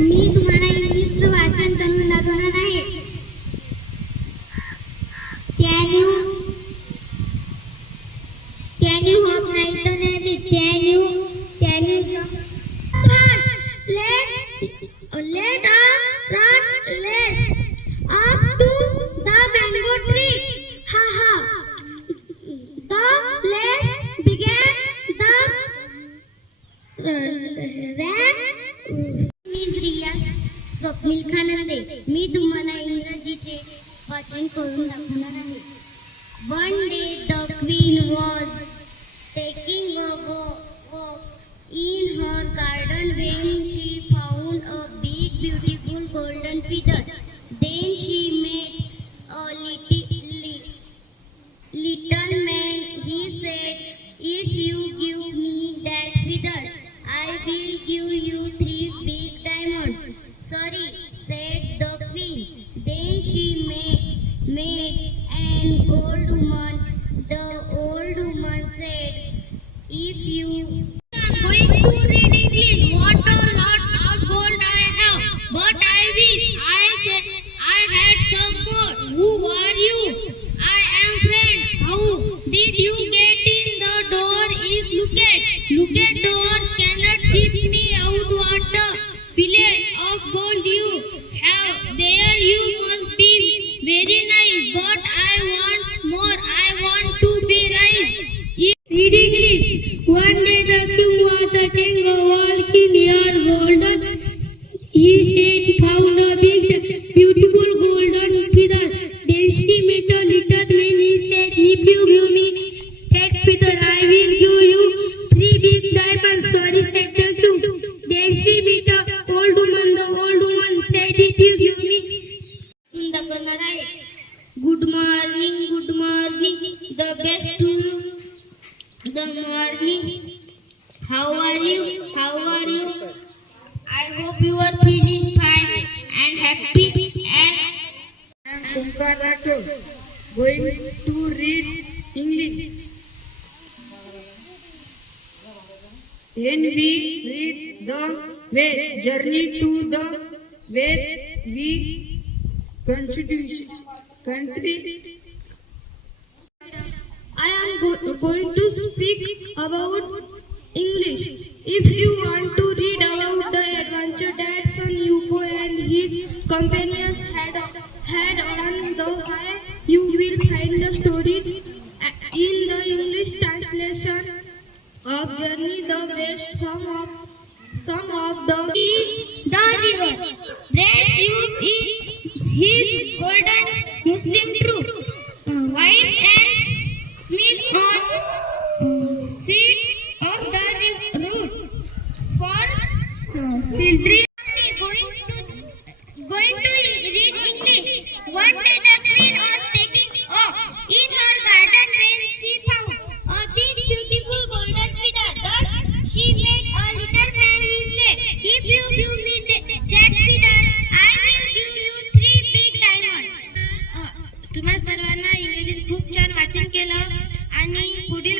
मी तुम्हाला इंग्लिशचं वाचन करून दाखवणार आहे. Can you can you hope नाही तर नाही can you can you let run less up to the mango tree हा हा the place begin the ran Swapnil Khanande मी तुम्हाला इंग्रजीचे वाचन करून दाखवणार आहे one day the queen was taking a walk in her garden when she found a big beautiful golden feather then she made a little little man he said if you give me that feather I will give you three big diamonds. Sorry, said the queen. Then she made, made an old woman. The old woman said, If you going to read English. What a lot of gold I have, but I wish I said I had some more. Who are you? I am friend. How did you get you have. There you must be very nice, but I want more. I want to be rice. Read English. One day the king was sitting walking near How are you? How are you? I hope you are feeling fine and happy and I Kumkar Rathod going to read English. When we read the West journey to the West, we constitution country. I am go going to speak about English. If you want to read about the adventure that son Yuko and his companions had had on the high, you will find the stories in the English translation of Journey the West. Some of some of the the river. Breast you is his golden Muslim troop, Wise and smith on children going to going to read English. One day the queen was taking off in her garden when she found a big beautiful golden feather. Thus she met a little man. He said, If you give me th- that feather, I will give you three big diamonds. तुम्हा सर्वांना इंग्रजीत खूप छान वाचन केलं आणि पुढील